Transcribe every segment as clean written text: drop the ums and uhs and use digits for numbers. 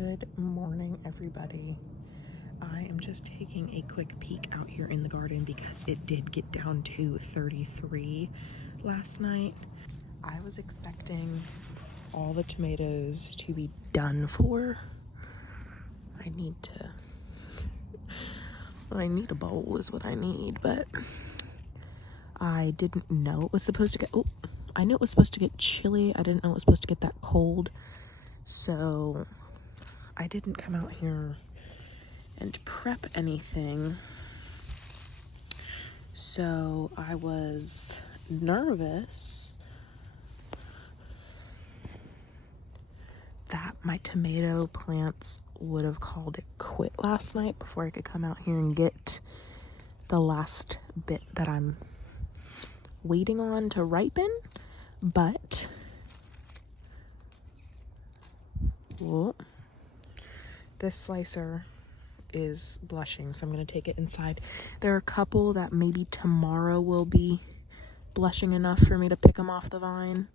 Good morning, everybody. I am just taking a quick peek out here in the garden because it did get down to 33 last night. I was expecting all the tomatoes to be done for. I need a bowl is what I need, but I didn't know it was supposed to get, I knew it was supposed to get chilly. I didn't know it was supposed to get that cold. So I didn't come out here and prep anything. So I was nervous that my tomato plants would have called it quit last night before I could come out here and get the last bit that I'm waiting on to ripen. But this slicer is blushing, so I'm going to take it inside. There are a couple that maybe tomorrow will be blushing enough for me to pick them off the vine,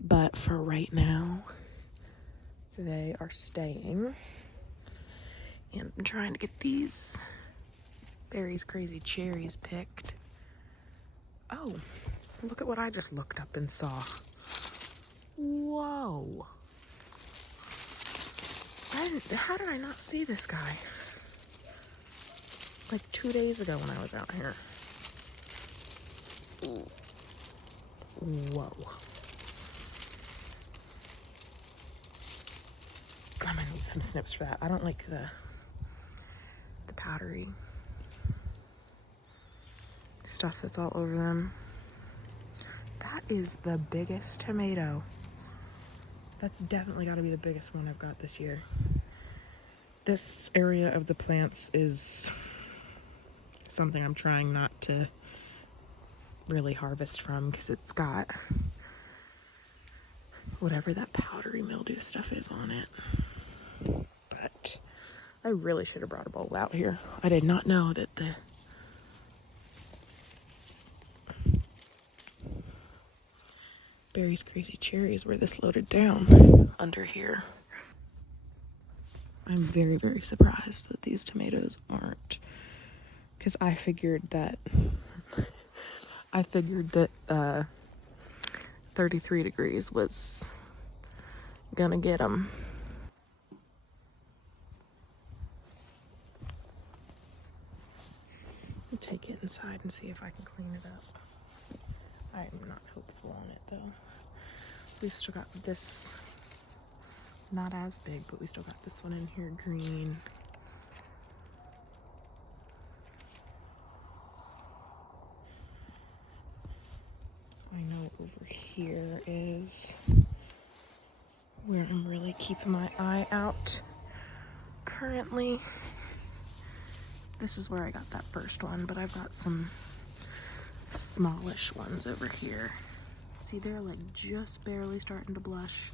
but for right now they are staying. And I'm trying to get these Berry's Crazy Cherries picked. Oh, look at what I just looked up and saw. Whoa. How did I not see this guy? Like 2 days ago when I was out here. Whoa. I'm gonna need some snips for that. I don't like the powdery stuff that's all over them. That is the biggest tomato. That's definitely got to be the biggest one I've got this year. This area of the plants is something I'm trying not to really harvest from because it's got whatever that powdery mildew stuff is on it. But I really should have brought a bowl out here. I did not know that the Berry's Crazy Cherries were this loaded down under here. I'm very, very surprised that these tomatoes aren't, because I figured that 33 degrees was gonna get them. I'll take it inside and see if I can clean it up. I'm not hopeful on it though. We've still got this, not as big, but we still got this one in here green. I know over here is where I'm really keeping my eye out currently. This is where I got that first one, but I've got some smallish ones over here. See, they're like just barely starting to blush,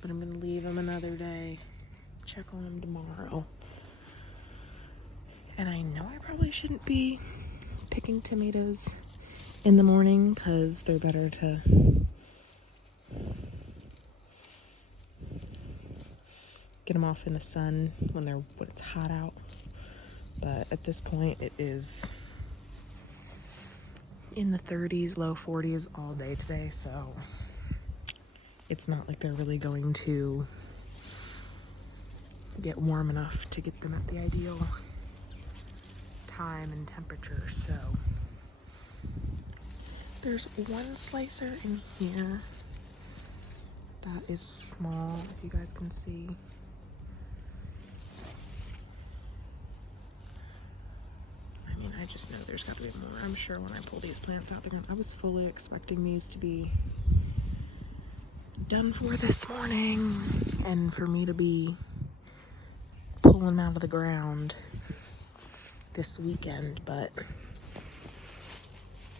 but I'm gonna leave them another day, check on them tomorrow. And I know I probably shouldn't be picking tomatoes in the morning because they're better to get them off in the sun when it's hot out. But at this point it is in the 30s, low 40s all day today, so it's not like they're really going to get warm enough to get them at the ideal time and temperature. So there's one slicer in here that is small, if you guys can see. I mean, I just know there's got to be more. I'm sure when I pull these plants out, I was fully expecting these to be done for this morning and for me to be pulling them out of the ground this weekend, but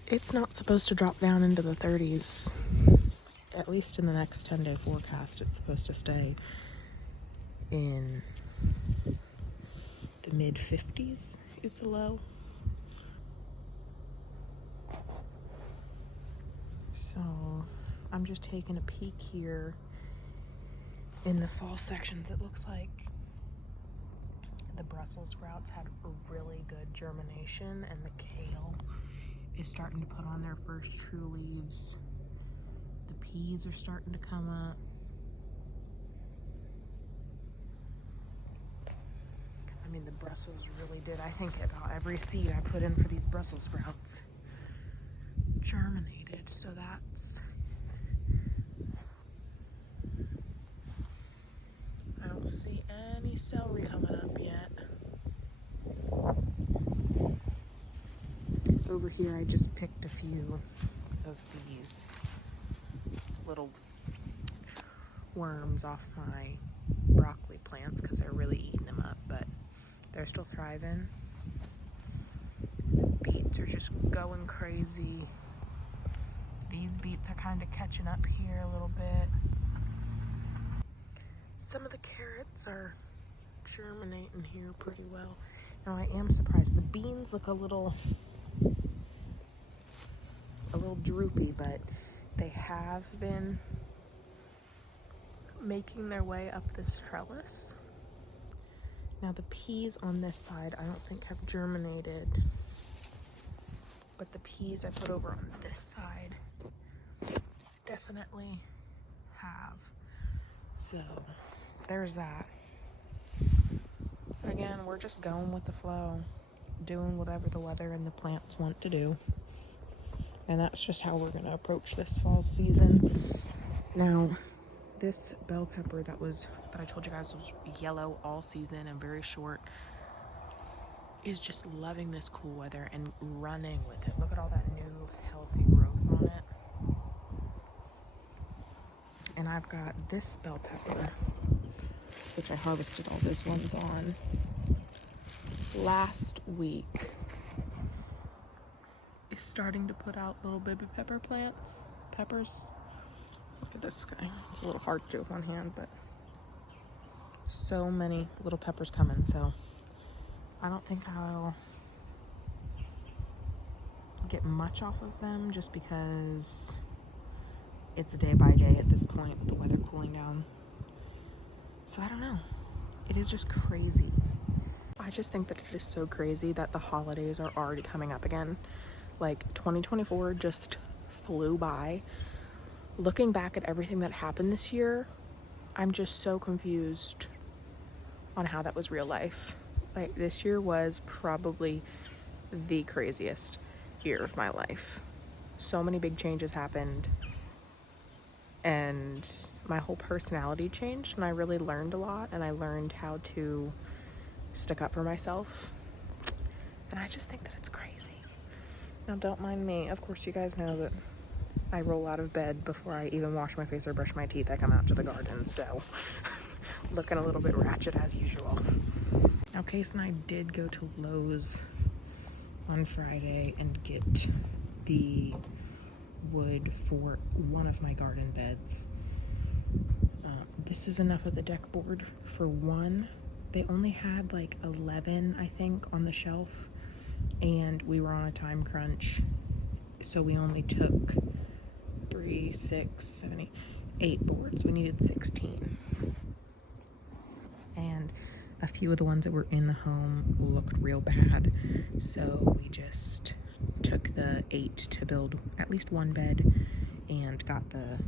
it's not supposed to drop down into the 30s. At least in the next 10-day forecast, it's supposed to stay in the mid 50s is the low. So I'm just taking a peek here in the fall sections, it looks like the Brussels sprouts had really good germination, and the kale is starting to put on their first true leaves. The peas are starting to come up. I mean, the Brussels really did. I think about every seed I put in for these Brussels sprouts germinated, so that's... I don't see any celery coming up yet. Over here, I just picked a few of these little worms off my broccoli plants because they're really eating them up, but they're still thriving. The beets are just going crazy. These beets are kind of catching up here a little bit. Some of the carrots are germinating here pretty well. Now I am surprised. The beans look a little droopy, but they have been making their way up this trellis. Now the peas on this side I don't think have germinated, but the peas I put over on this side definitely have. So there's that. Again, we're just going with the flow, doing whatever the weather and the plants want to do. And that's just how we're gonna approach this fall season. Now, this bell pepper that I told you guys was yellow all season and very short is just loving this cool weather and running with it. Look at all that new healthy growth on it. And I've got this bell pepper, which I harvested all those ones on last week, is starting to put out little baby peppers. Look at this guy. It's a little hard to do with one hand, but so many little peppers coming. So I don't think I'll get much off of them just because it's day by day at this point with the weather cooling down. So I don't know. It is just crazy. I just think that it is so crazy that the holidays are already coming up again. Like 2024 just flew by. Looking back at everything that happened this year, I'm just so confused on how that was real life. Like, this year was probably the craziest year of my life. So many big changes happened, and my whole personality changed, and I really learned a lot, and I learned how to stick up for myself, and I just think that it's crazy. Now, don't mind me. Of course, you guys know that I roll out of bed before I even wash my face or brush my teeth. I come out to the garden, so looking a little bit ratchet as usual. Now, Case and I did go to Lowe's on Friday and get the wood for one of my garden beds. This is enough of the deck board for one. They only had like 11, I think, on the shelf, and we were on a time crunch, so we only took 3, 6, 7, 8 boards. We needed 16. And a few of the ones that were in the home looked real bad, so we just took the 8 to build at least one bed and got the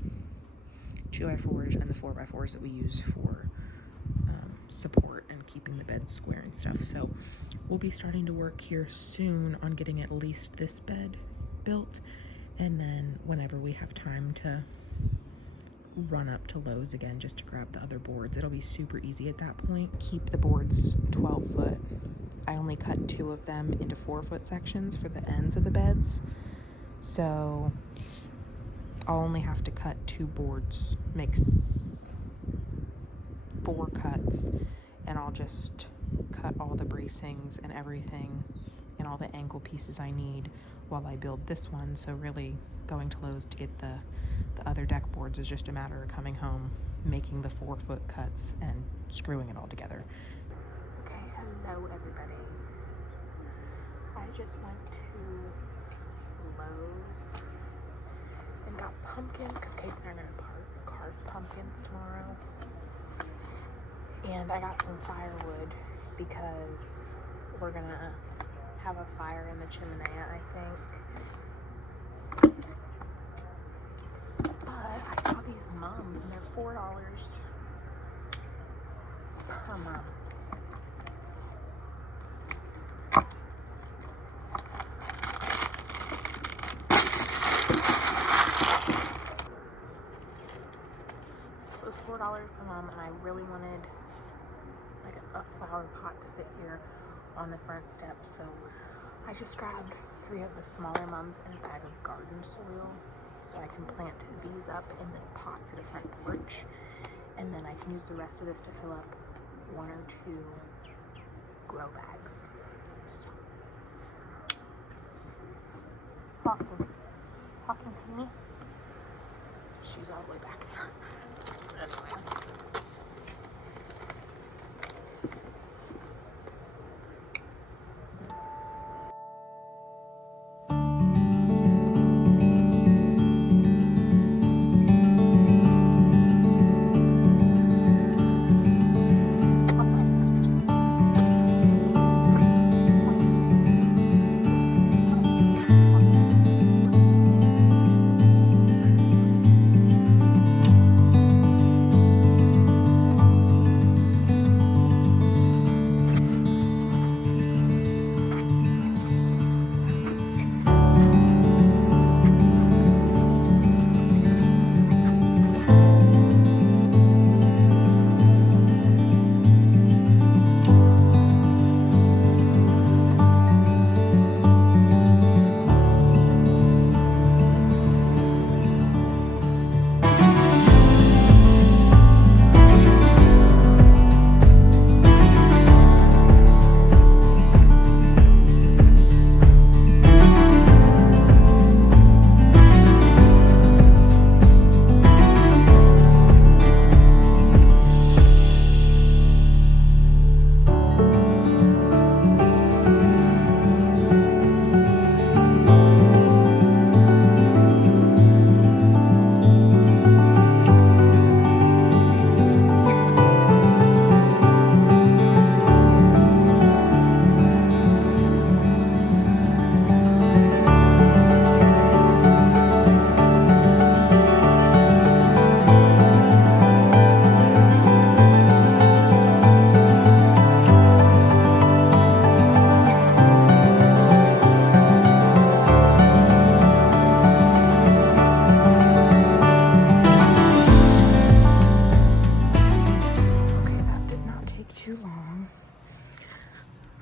2x4s and the 4x4s that we use for support and keeping the bed square and stuff. So we'll be starting to work here soon on getting at least this bed built, and then whenever we have time to run up to Lowe's again just to grab the other boards, it'll be super easy at that point. Keep the boards 12 foot. I only cut 2 of them into 4-foot sections for the ends of the beds, so I'll only have to cut 2 boards, makes 4 cuts, and I'll just cut all the bracings and everything and all the ankle pieces I need while I build this one. So really going to Lowe's to get the other deck boards is just a matter of coming home, making the 4-foot cuts and screwing it all together. Okay, hello everybody. I just went to Lowe's and got pumpkins because Case and I are going to carve pumpkins tomorrow. And I got some firewood because we're gonna have a fire in the chimney, I think. But I saw these mums and they're $4 per mum. So it's $4 per mum, and I really wanted like a flower pot to sit here on the front steps, so I just grabbed 3 of the smaller mums and a bag of garden soil so I can plant these up in this pot for the front porch, and then I can use the rest of this to fill up 1 or 2 grow bags. So, Hawking to me. She's all the way back there. Anyway.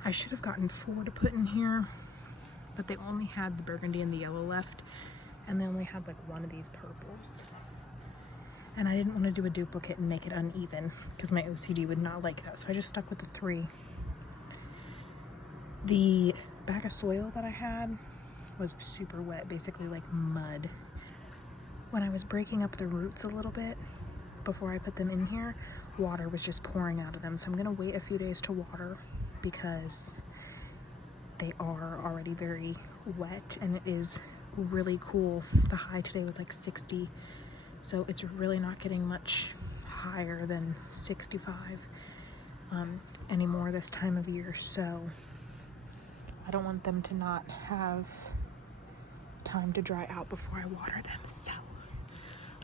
I should have gotten 4 to put in here, but they only had the burgundy and the yellow left, and they only had like 1 of these purples. And I didn't want to do a duplicate and make it uneven because my OCD would not like that, so I just stuck with the 3. The bag of soil that I had was super wet, basically like mud. When I was breaking up the roots a little bit before I put them in here, water was just pouring out of them, so I'm gonna wait a few days to water because they are already very wet, and it is really cool. The high today was like 60, so it's really not getting much higher than 65 anymore this time of year, so I don't want them to not have time to dry out before I water them, so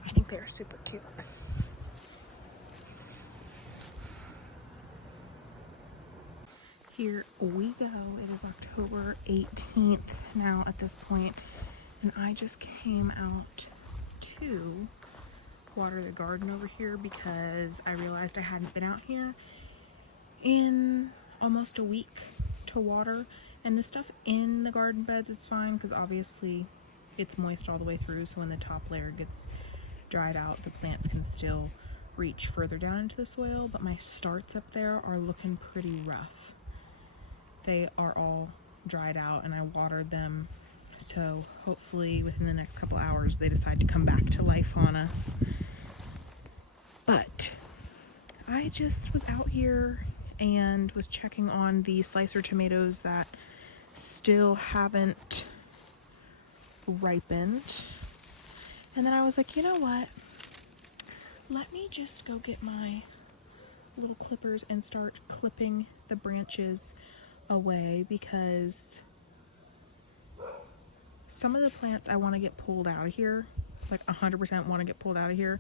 I think they're super cute. Here we go. It is October 18th now at this point, and I just came out to water the garden over here because I realized I hadn't been out here in almost a week to water, and the stuff in the garden beds is fine because obviously it's moist all the way through, so when the top layer gets dried out, the plants can still reach further down into the soil, but my starts up there are looking pretty rough. They are all dried out and I watered them, so hopefully within the next couple hours they decide to come back to life on us. But I just was out here and was checking on the slicer tomatoes that still haven't ripened, and then I was like, you know what, let me just go get my little clippers and start clipping the branches away, because some of the plants I want to get pulled out of here, like 100% want to get pulled out of here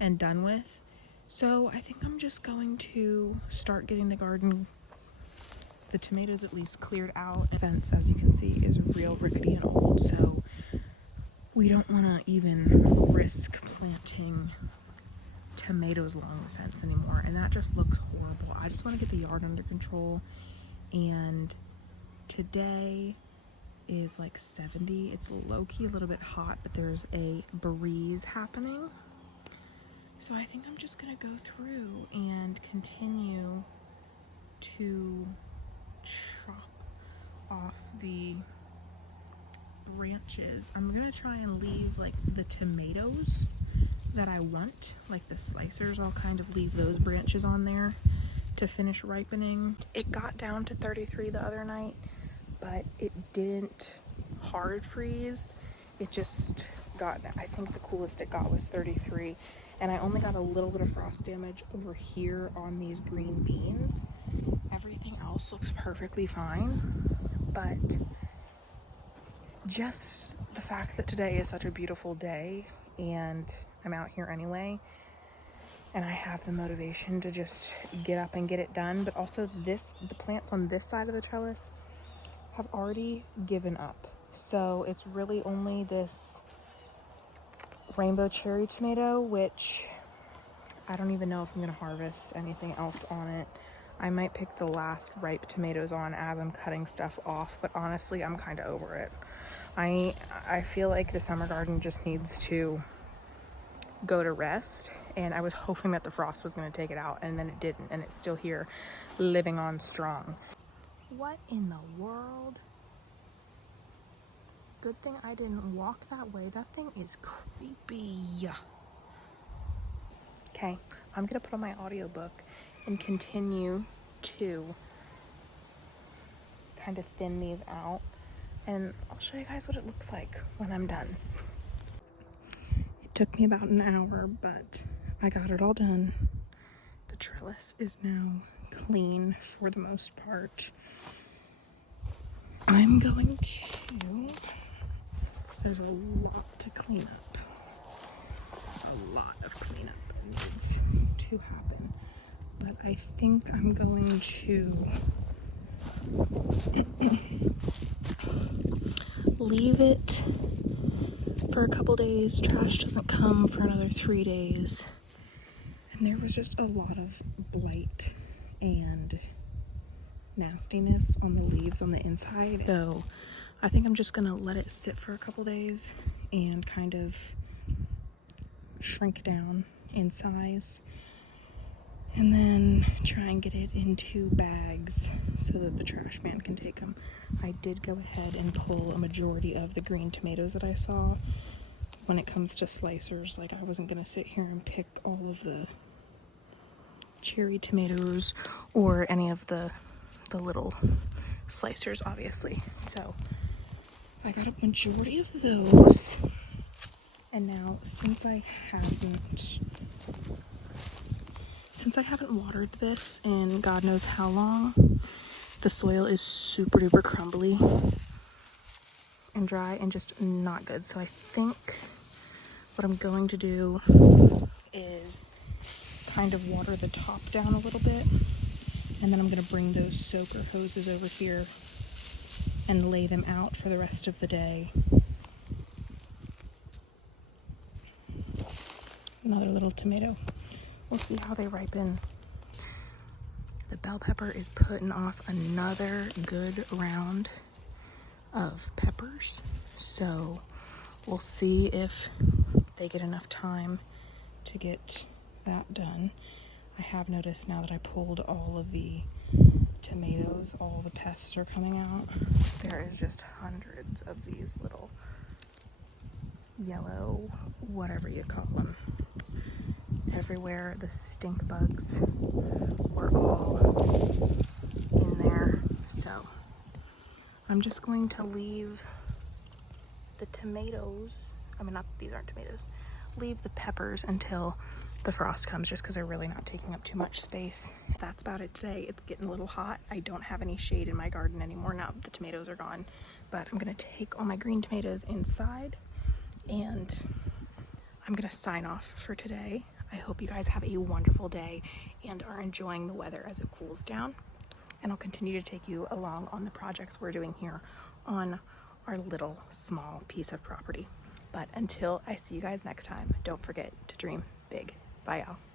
and done with. So I think I'm just going to start getting the garden, the tomatoes at least, cleared out. The fence, as you can see, is real rickety and old, so we don't want to even risk planting tomatoes along the fence anymore, and that just looks horrible. I just want to get the yard under control, and today is like 70. It's low-key a little bit hot, but there's a breeze happening. So I think I'm just gonna go through and continue to chop off the branches. I'm gonna try and leave like the tomatoes that I want, like the slicers. I'll kind of leave those branches on there to finish ripening. It got down to 33 the other night, but it didn't hard freeze. It just got, I think the coolest it got was 33, and I only got a little bit of frost damage over here on these green beans. Everything else looks perfectly fine, but just the fact that today is such a beautiful day and I'm out here anyway, and I have the motivation to just get up and get it done. But also the plants on this side of the trellis have already given up. So it's really only this rainbow cherry tomato, which I don't even know if I'm gonna harvest anything else on it. I might pick the last ripe tomatoes on as I'm cutting stuff off, but honestly, I'm kind of over it. I feel like the summer garden just needs to go to rest, and I was hoping that the frost was going to take it out, and then it didn't, and it's still here living on strong. What in the world? Good thing I didn't walk that way. That thing is creepy. Okay, I'm gonna put on my audiobook and continue to kind of thin these out, and I'll show you guys what it looks like when I'm done. It took me about an hour, but I got it all done. The trellis is now clean for the most part. I'm going to, there's a lot to clean up. A lot of cleanup needs to happen. But I think I'm going to leave it for a couple days. Trash doesn't come for another 3 days. And there was just a lot of blight and nastiness on the leaves on the inside. So I think I'm just gonna let it sit for a couple days and kind of shrink down in size, and then try and get it into bags so that the trash man can take them. I did go ahead and pull a majority of the green tomatoes that I saw. When it comes to slicers, like, I wasn't gonna sit here and pick all of the cherry tomatoes or any of the little slicers, obviously. So I got a majority of those, and now since I haven't watered this in God knows how long, the soil is super duper crumbly and dry and just not good. So I think what I'm going to do is kind of water the top down a little bit, and then I'm going to bring those soaker hoses over here and lay them out for the rest of the day. Another little tomato. We'll see how they ripen. The bell pepper is putting off another good round of peppers, so we'll see if they get enough time to get that done. I have noticed now that I pulled all of the tomatoes, all the pests are coming out. There is just hundreds of these little yellow, whatever you call them, everywhere. The stink bugs were all in there. So I'm just going to leave the tomatoes, I mean, not, these aren't tomatoes, leave the peppers until the frost comes, just because they're really not taking up too much space. That's about it today. It's getting a little hot. I don't have any shade in my garden anymore now the tomatoes are gone, but I'm gonna take all my green tomatoes inside and I'm gonna sign off for today. I hope you guys have a wonderful day and are enjoying the weather as it cools down. And I'll continue to take you along on the projects we're doing here on our little small piece of property. But until I see you guys next time, don't forget to dream big. Bye, y'all.